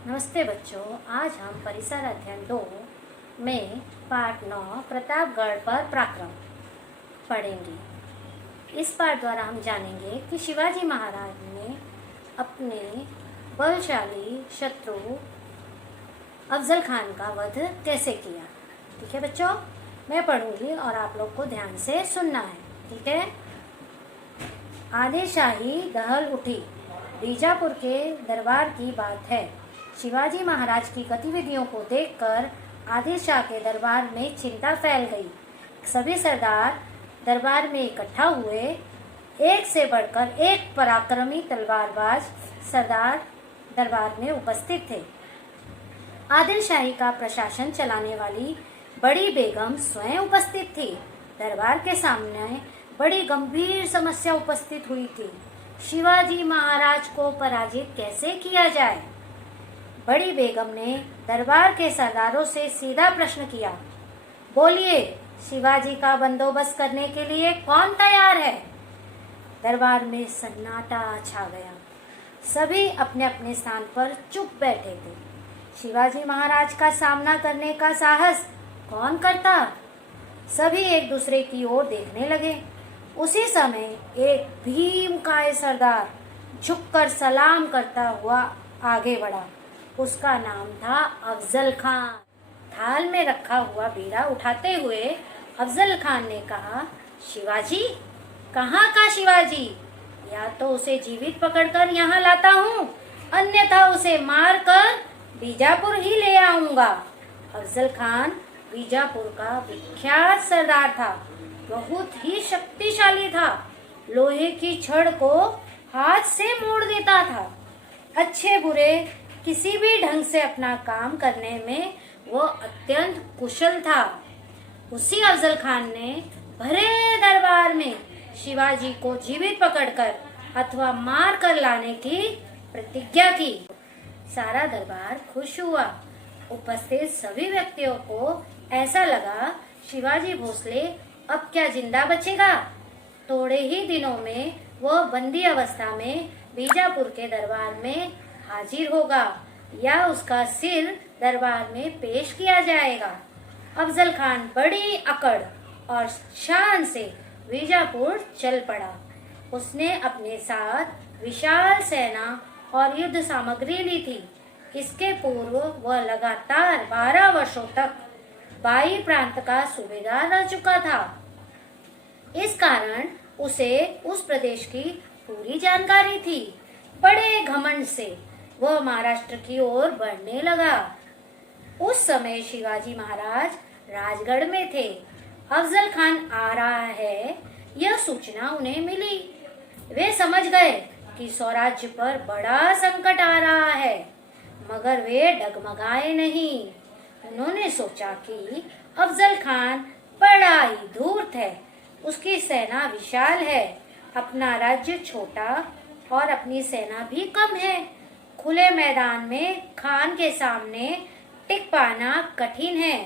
नमस्ते बच्चों, आज हम परिसर अध्ययन 2 में पाठ 9 प्रतापगढ़ पर पराक्रम पढ़ेंगे। इस पाठ द्वारा हम जानेंगे कि शिवाजी महाराज ने अपने बलशाली शत्रु अफजल खान का वध कैसे किया। ठीक है बच्चों, मैं पढ़ूंगी और आप लोग को ध्यान से सुनना है। ठीक है। आदिलशाही दहल उठी। बीजापुर के दरबार की बात है। शिवाजी महाराज की गतिविधियों को देखकर आदिल शाह के दरबार में चिंता फैल गई। सभी सरदार दरबार में इकट्ठा हुए। एक से बढ़कर एक पराक्रमी तलवारबाज सरदार दरबार में उपस्थित थे। आदिल शाही का प्रशासन चलाने वाली बड़ी बेगम स्वयं उपस्थित थी। दरबार के सामने बड़ी गंभीर समस्या उपस्थित हुई थी। शिवाजी महाराज को पराजित कैसे किया जाए। बड़ी बेगम ने दरबार के सरदारों से सीधा प्रश्न किया। बोलिए, शिवाजी का बंदोबस्त करने के लिए कौन तैयार है। दरबार में सन्नाटा छा गया। सभी अपने अपने स्थान पर चुप बैठे थे। शिवाजी महाराज का सामना करने का साहस कौन करता। सभी एक दूसरे की ओर देखने लगे। उसी समय एक भीमकाय सरदार झुककर सलाम करता हुआ आगे बढ़ा। उसका नाम था अफजल खान। थाल में रखा हुआ बीड़ा उठाते हुए अफजल खान ने कहा, शिवाजी? कहाँ का शिवाजी? या तो उसे जीवित पकड़कर यहाँ लाता हूँ, अन्यथा उसे मारकर बीजापुर ही ले आऊंगा। अफजल खान बीजापुर का विख्यात सरदार था। बहुत ही शक्तिशाली था। लोहे की छड़ को हाथ से मोड़ देता था। अच्छे बुरे किसी भी ढंग से अपना काम करने में वो अत्यंत कुशल था। उसी अफजल खान ने भरे दरबार में शिवाजी को जीवित पकड़कर अथवा मार कर लाने की प्रतिज्ञा की। सारा दरबार खुश हुआ। उपस्थित सभी व्यक्तियों को ऐसा लगा, शिवाजी भोसले अब क्या जिंदा बचेगा। थोड़े ही दिनों में वह बंदी अवस्था में बीजापुर के दरबार में हाजिर होगा या उसका सिर दरबार में पेश किया जाएगा। अफजल खान बड़ी अकड़ और शान से बीजापुर चल पड़ा। उसने अपने साथ विशाल सेना और युद्ध सामग्री ली थी। इसके पूर्व वह लगातार 12 वर्षों तक बाई प्रांत का सूबेदार रह चुका था। इस कारण उसे उस प्रदेश की पूरी जानकारी थी। बड़े घमंड से वह महाराष्ट्र की ओर बढ़ने लगा। उस समय शिवाजी महाराज राजगढ़ में थे। अफजल खान आ रहा है, यह सूचना उन्हें मिली। वे समझ गए कि स्वराज्य पर बड़ा संकट आ रहा है, मगर वे डगमगाए नहीं। उन्होंने सोचा कि अफजल खान बड़ा ही धूर्त है। उसकी सेना विशाल है, अपना राज्य छोटा और अपनी सेना भी कम है। खुले मैदान में खान के सामने टिक पाना कठिन है।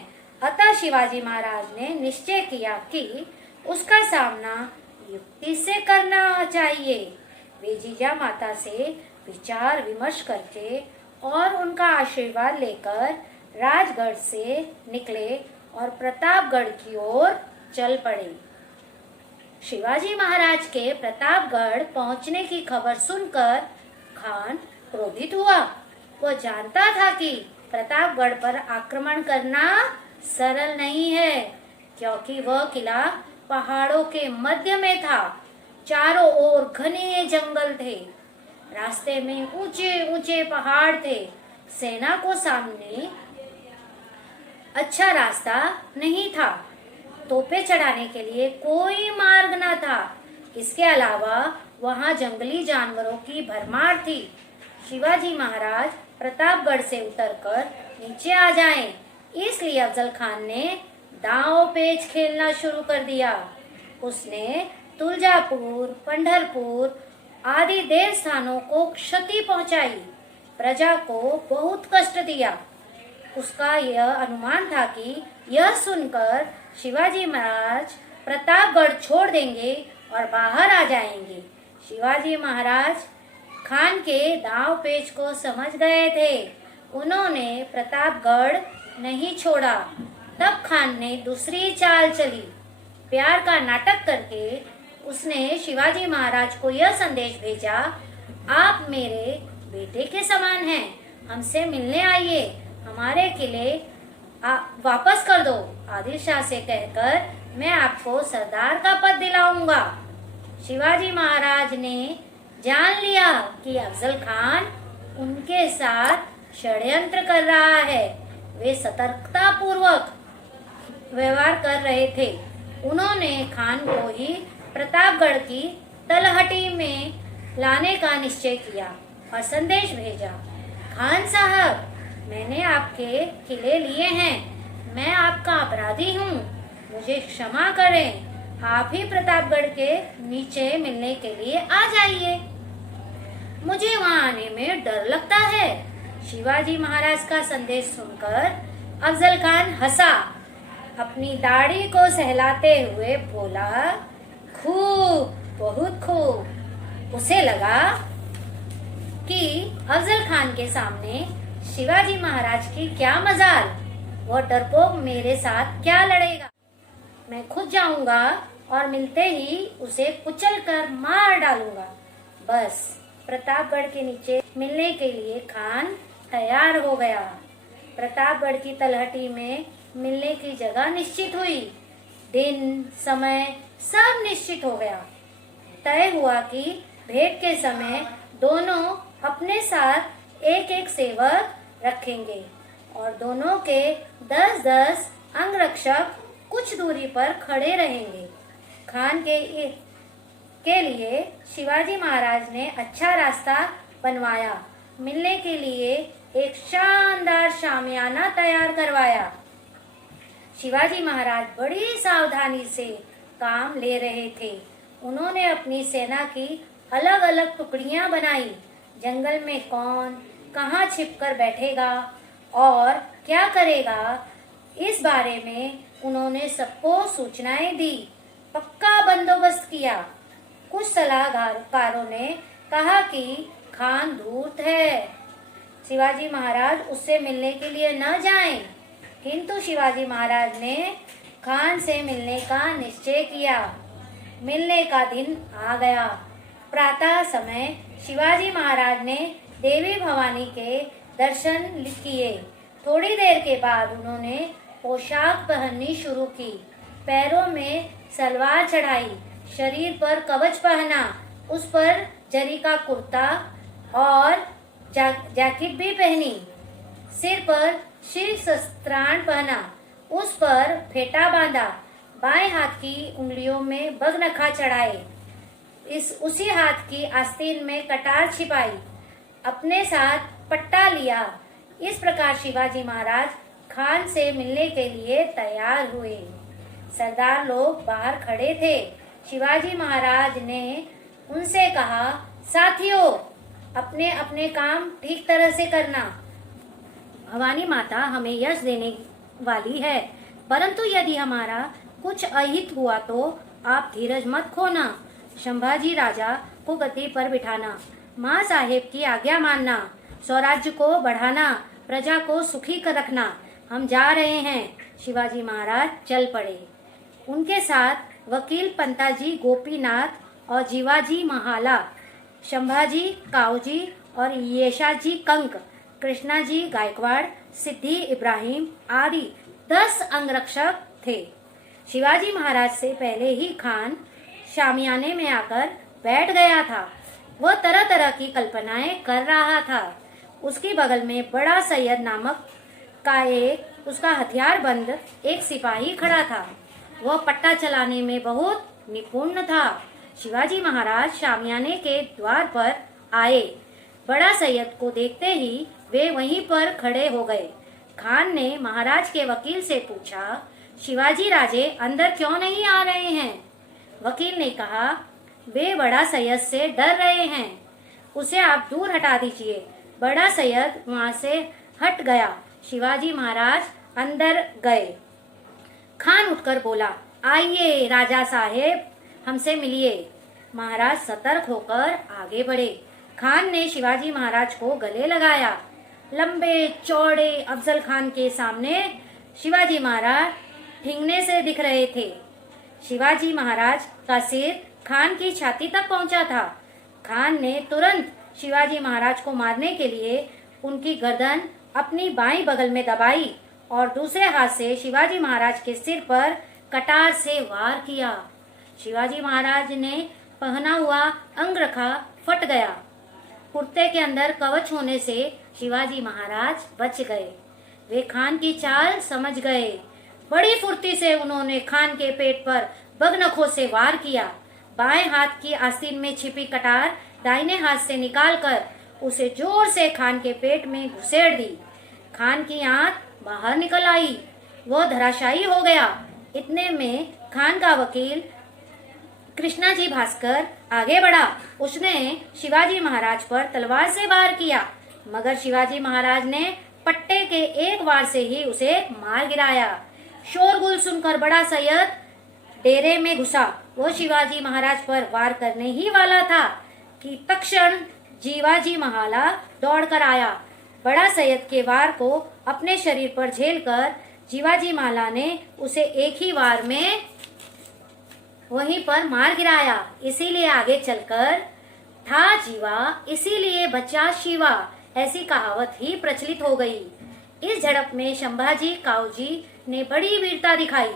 अतः शिवाजी महाराज ने निश्चय किया कि उसका सामना युक्ति से करना चाहिए। वे जीजा माता से विचार विमर्श करके और उनका आशीर्वाद लेकर राजगढ़ से निकले और प्रतापगढ़ की ओर चल पड़े। शिवाजी महाराज के प्रतापगढ़ पहुंचने की खबर सुनकर खान क्रोधित हुआ। वह जानता था कि प्रतापगढ़ पर आक्रमण करना सरल नहीं है, क्योंकि वह किला पहाड़ों के मध्य में था। चारों ओर घने जंगल थे। रास्ते में ऊंचे ऊंचे पहाड़ थे। सेना को सामने अच्छा रास्ता नहीं था। तोपे चढ़ाने के लिए कोई मार्ग न था। इसके अलावा वहां जंगली जानवरों की भरमार थी। शिवाजी महाराज प्रतापगढ़ से उतरकर नीचे आ जाएं, इसलिए अफजल खान ने दांव पेच खेलना शुरू कर दिया। उसने तुलजापुर, पंढरपुर आदि देव स्थानों को क्षति पहुंचाई, प्रजा को बहुत कष्ट दिया। उसका यह अनुमान था कि यह सुनकर शिवाजी महाराज प्रतापगढ़ छोड़ देंगे और बाहर आ जाएंगे। शिवाजी महाराज खान के दांव पेच को समझ गए थे। उन्होंने प्रतापगढ़ नहीं छोड़ा। तब खान ने दूसरी चाल चली। प्यार का नाटक करके उसने शिवाजी महाराज को यह संदेश भेजा, आप मेरे बेटे के समान हैं, हमसे मिलने आइए, हमारे किले वापस कर दो। आदिल शाह से कहकर मैं आपको सरदार का पद दिलाऊंगा। शिवाजी महाराज ने जान लिया कि अफजल खान उनके साथ षड्यंत्र कर रहा है। वे सतर्कता पूर्वक व्यवहार कर रहे थे। उन्होंने खान को ही प्रतापगढ़ की तलहटी में लाने का निश्चय किया और संदेश भेजा, खान साहब, मैंने आपके किले लिए हैं, मैं आपका अपराधी हूँ, मुझे क्षमा करें, आप ही प्रतापगढ़ के नीचे मिलने के लिए आ जाइए, मुझे वहाँ आने में डर लगता है। शिवाजी महाराज का संदेश सुनकर अफजल खान हंसा, अपनी दाढ़ी को सहलाते हुए बोला, खूब, बहुत खूब। उसे लगा कि अफजल खान के सामने शिवाजी महाराज की क्या मजाल, वो डरपोक मेरे साथ क्या लड़ेगा, मैं खुद जाऊंगा और मिलते ही उसे कुचल कर मार डालूंगा। बस प्रतापगढ़ के नीचे मिलने के लिए खान तैयार हो गया। प्रतापगढ़ की तलहटी में मिलने की जगह निश्चित हुई। दिन, समय सब निश्चित हो गया। तय हुआ कि भेंट के समय दोनों अपने साथ एक एक सेवक रखेंगे और दोनों के 10-10 अंगरक्षक कुछ दूरी पर खड़े रहेंगे। खान के लिए शिवाजी महाराज ने अच्छा रास्ता बनवाया। मिलने के लिए एक शानदार शामियाना तैयार करवाया। शिवाजी महाराज बड़ी सावधानी से काम ले रहे थे। उन्होंने अपनी सेना की अलग अलग टुकड़ियां बनाई। जंगल में कौन कहाँ छिपकर बैठेगा और क्या करेगा, इस बारे में उन्होंने सबको सूचनाएं दी। पक्का बंदोबस्त किया। कुछ सलाहकारों ने कहा कि खान धूर्त है, शिवाजी महाराज उससे मिलने के लिए न जाएं। किंतु शिवाजी महाराज ने खान से मिलने का निश्चय किया। मिलने का दिन आ गया। प्रातः समय शिवाजी महाराज ने देवी भवानी के दर्शन किए। थोड़ी देर के बाद उन्होंने पोशाक पहननी शुरू की। पैरों में सलवार चढ़ाई, शरीर पर कवच पहना, उस पर जरी का कुर्ता और जैकेट भी पहनी। सिर पर शीर्षस्त्राण पहना, उस पर फेटा बांधा। बाएं हाथ की उंगलियों में बगनखा चढ़ाए, उसी हाथ की आस्तीन में कटार छिपाई, अपने साथ पट्टा लिया। इस प्रकार शिवाजी महाराज खान से मिलने के लिए तैयार हुए। सरदार लोग बाहर खड़े थे। शिवाजी महाराज ने उनसे कहा, साथियों, अपने अपने काम ठीक तरह से करना। भवानी माता हमें यश देने वाली है, परंतु यदि हमारा कुछ अहित हुआ तो आप धीरज मत खोना। संभाजी राजा को गद्दी पर बिठाना, माँ साहेब की आज्ञा मानना, स्वराज्य को बढ़ाना, प्रजा को सुखी कर रखना। हम जा रहे हैं। शिवाजी महाराज चल पड़े। उनके साथ वकील पंताजी गोपीनाथ और जीवाजी महाला, संभाजी काऊजी और येशाजी कंक, कृष्णाजी गायकवाड़, सिद्धि इब्राहिम आदि 10 अंगरक्षक थे। शिवाजी महाराज से पहले ही खान शामियाने में आकर बैठ गया था। वह तरह तरह की कल्पनाएं कर रहा था। उसके बगल में बड़ा सैयद नामक का उसका हथियार बंद एक सिपाही खड़ा था। वह पट्टा चलाने में बहुत निपुण था। शिवाजी महाराज शामियाने के द्वार पर आए। बड़ा सैयद को देखते ही वे वहीं पर खड़े हो गए। खान ने महाराज के वकील से पूछा, शिवाजी राजे अंदर क्यों नहीं आ रहे हैं? वकील ने कहा, वे बड़ा सैयद से डर रहे हैं, उसे आप दूर हटा दीजिए। बड़ा सैयद वहां से हट गया। शिवाजी महाराज अंदर गए। खान उठकर बोला, आइए राजा साहेब, हमसे मिलिए। महाराज सतर्क होकर आगे बढ़े। खान ने शिवाजी महाराज को गले लगाया। लंबे चौड़े अफजल खान के सामने शिवाजी महाराज ठिंगने से दिख रहे थे। शिवाजी महाराज का सिर खान की छाती तक पहुंचा था। खान ने तुरंत शिवाजी महाराज को मारने के लिए उनकी गर्दन अपनी बाईं बगल में दबाई और दूसरे हाथ से शिवाजी महाराज के सिर पर कटार से वार किया। शिवाजी महाराज ने पहना हुआ अंगरखा फट गया। कुर्ते के अंदर कवच होने से शिवाजी महाराज बच गए। वे खान की चाल समझ गए। बड़ी फुर्ती से उन्होंने खान के पेट पर बगनखों से वार किया। बाएं हाथ की आस्तीन में छिपी कटार दाहिने हाथ से निकालकर उसे जोर से खान के पेट में घुसेड़ दी। खान की आंत बाहर निकल आई। वो धराशायी हो गया। इतने में खान का वकील कृष्णाजी भास्कर आगे बढ़ा। उसने शिवाजी महाराज पर तलवार से वार किया, मगर शिवाजी महाराज ने पट्टे के एक वार से ही उसे मार गिराया। शोरगुल सुनकर बड़ा सैयद डेरे में घुसा। वो शिवाजी महाराज पर वार करने ही वाला था कि तत्क्षण जीवाजी महाला दौड़कर आया। बड़ा सैयद के वार को अपने शरीर पर झेलकर जीवाजी माला ने उसे एक ही वार में वहीं पर मार गिराया। इसीलिए आगे चलकर था जीवा इसीलिए बचा शिवा, ऐसी कहावत ही प्रचलित हो गई। इस झड़प में संभाजी काऊजी ने बड़ी वीरता दिखाई।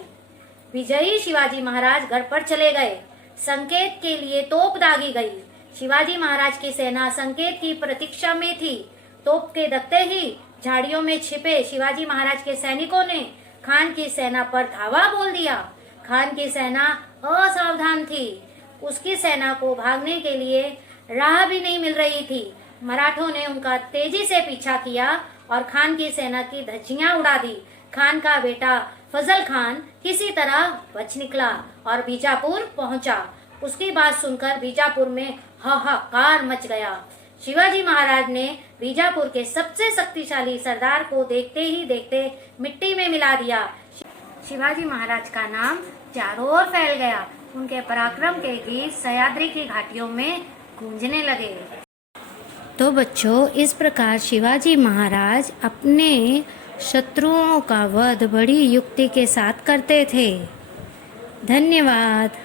विजयी शिवाजी महाराज घर पर चले गए। संकेत के लिए तोप दागी गई। शिवाजी महाराज की सेना संकेत की प्रतीक्षा में थी। तोप के दकते ही झाड़ियों में छिपे शिवाजी महाराज के सैनिकों ने खान की सेना पर धावा बोल दिया। खान की सेना असावधान थी। उसकी सेना को भागने के लिए राह भी नहीं मिल रही थी। मराठों ने उनका तेजी से पीछा किया और खान की सेना की धज्जियां उड़ा दी। खान का बेटा फजल खान किसी तरह बच निकला और बीजापुर पहुंचा। उसकी बात सुनकर बीजापुर में हाहाकार मच गया। शिवाजी महाराज ने बीजापुर के सबसे शक्तिशाली सरदार को देखते ही देखते मिट्टी में मिला दिया। शिवाजी महाराज का नाम चारों ओर फैल गया। उनके पराक्रम के गीत सह्याद्री की घाटियों में गूंजने लगे। तो बच्चों, इस प्रकार शिवाजी महाराज अपने शत्रुओं का वध बड़ी युक्ति के साथ करते थे। धन्यवाद।